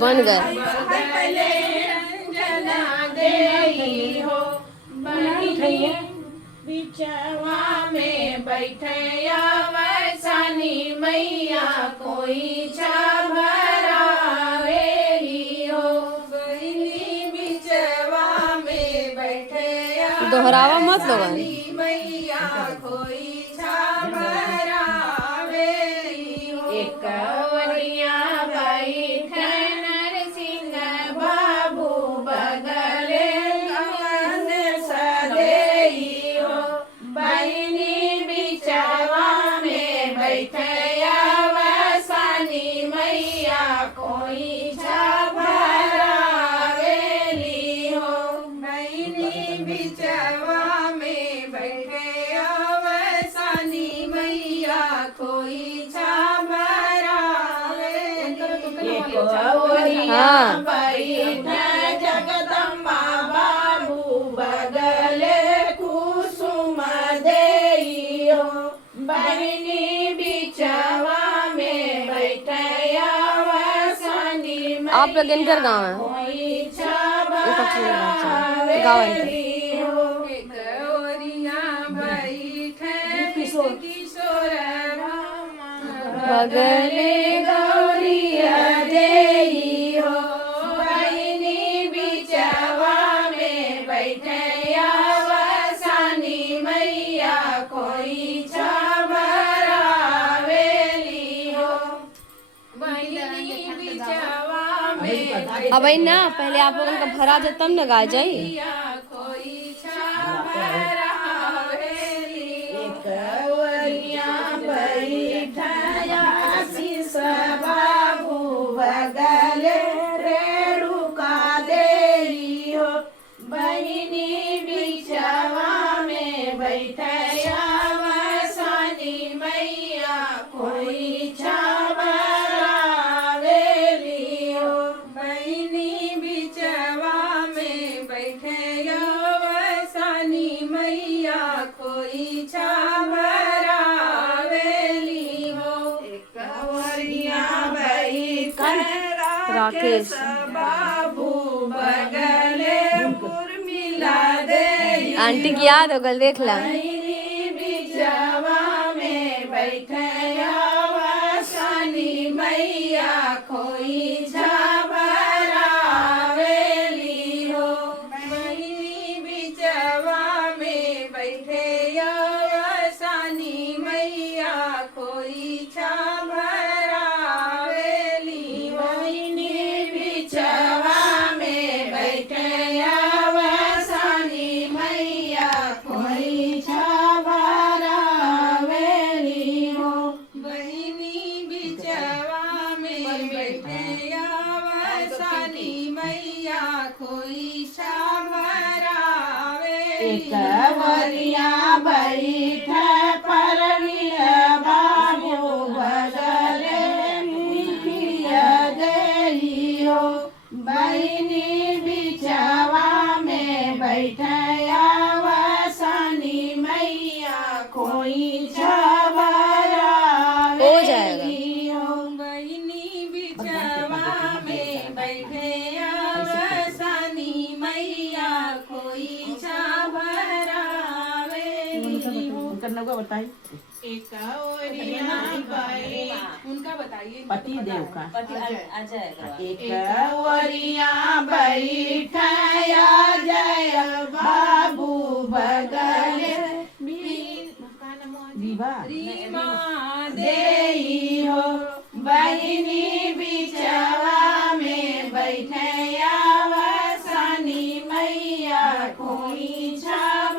बन गए। बिचवा में बैठे वैसानी मैया कोई छाभरावेली हो। बहिनी बिचवा में बैठे दोहरावा मत लोगन। मैया कोई छाभरावेली हो। एक वरिया बैठे नरसिंह बाबू बगले गगन सदेई हो। बहिनी बिचवा में बैठे वैसानी मैया कोई छाभरावेली हो। बहिनी बिचवा में बैठे वैसानी मैया कोई छाभरावेली। हाँ। बैठे जगदम्बा बाबू बगले कुसुम देई हो। बहिनी बिचवा में बैठे वैसानी आप लोग इनकर गाँव है कोई गाँव छाभरावेली हो। एक ओरिया बैठे किशोर बगले गौरिया देई हो। बहिनी बिचवा में बैठे वैसानी मैया कोई छाभरावेली हो। बहिनी बिचवा में अब ना पहले आप लोगन का भरा जाए तब न गा जाई। मैया कोई छाभरावेली। एक वरिया बैठाया शीश बाबू बगले रेणुका देई हो। बहिनी बिचवा में बैठे वैसानी मैया कोई छाभरावेली हो। बहिनी बिचवा में बैठे वैसानी मैया कोई छाभरावेली हो। एक वरिया बैठे राकेश बाबू बगले उर्मिला देई आंटी की याद हो गल देख ला। बहिनी बिचवा में बैठे वैसानी मैया कोई छाभरावेली हो। बहिनी बिचवा में बैठे वैसानी मैया कोई छाभरावेली। बहिनी बिचवा में बैठे वैसानी मैया कोई छाभरावेली हो। बहिनी बिचवा में बैठे वैसानी मैया कोई छाभरावेली। एक वरिया बैठे परवीन बाबू बगले मिठिया देई हो। बहिनी बिचवा में बैठे वैसानी मैया कोई छाभरावेली हो। बहिनी बिचवा में बैठे वैसानी मैया कोई छाभरावेली हो। एक ओरिया उनका बताइए पति देव का एक ओरिया बैठा जय बाबू बगले रीमा देई हो। बहिनी बिचवा में बैठे वैसानी मैया कोई छाभरावेली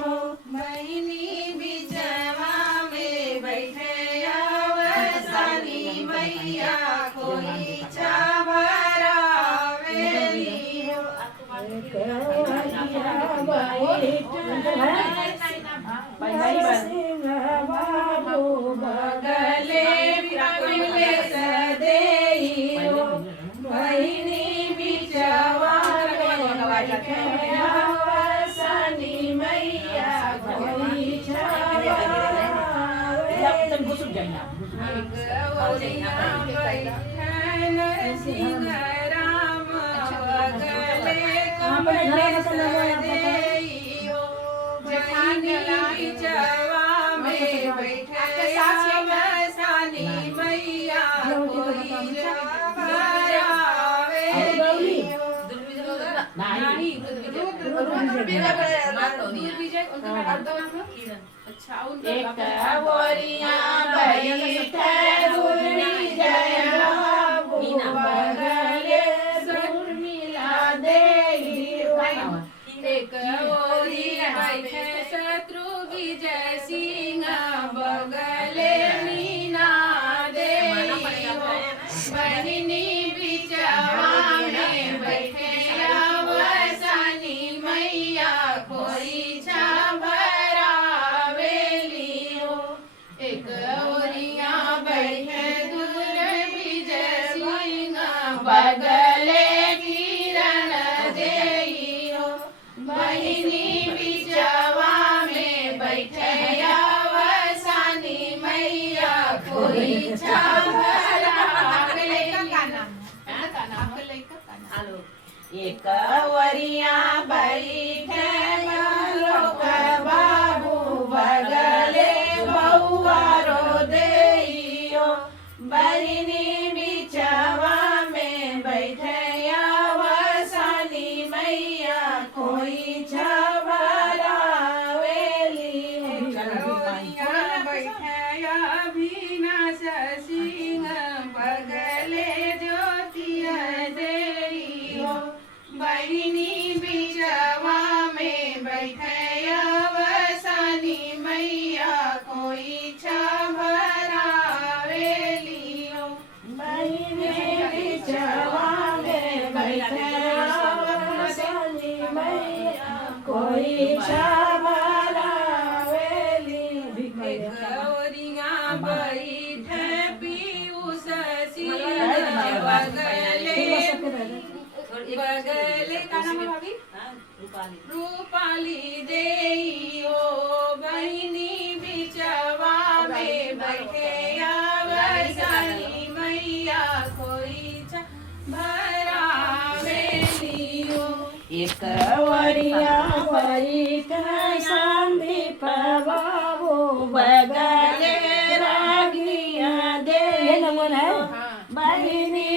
हो। बहिनी बिचवा में बैठे वैसानी मैया कोई छाभरावेली हो। बाबू बगले कमले सदेई हो। बहिनी बिचवा में बैठे वैसानी मैया कोई छाभरावेली। ओरिया बैठन सिंह राम बगले कमल सदेइयो बहिनी बिचवा में बैठे वसानी मैया कोई एक ओरिया बैठे दुर्विजय बाबू बगले सुरमिला देई एक ओरिया बैठे शत्रु विजय सिंह बगले मीना देई बहिनी बिचवा में बैठे वसानी मैया कोई एक ओरिया बैठे दुर्विजय सिंह बगले किरण देइयो बहिनी बिचवा में बैठे वसानी मैया कोई एक ओरिया बैठे लोक बाबू बगले बउआरो देइयो बहिनी बिचवा में बैठे वसानी मैया कोई छबरावेली बैठे अभिनाश सिंह बगले ज्योतिया देइयो बहिनी बिचवा में बैठे वसानी मैया कोई छबरावेलियो बहिनी बिचवा में बैठे वसानी मैया कोई छबरावेली एक ओरिया बैठे पीयूष सिंह बगले का नाम भाभी रूपाली देइयो बहिनी बिचवा में बैठे वसानी मैया कोई छबरावेलियो एक ओरिया बैठे संदीप बाबू बगले रागिया देइयो बहिनी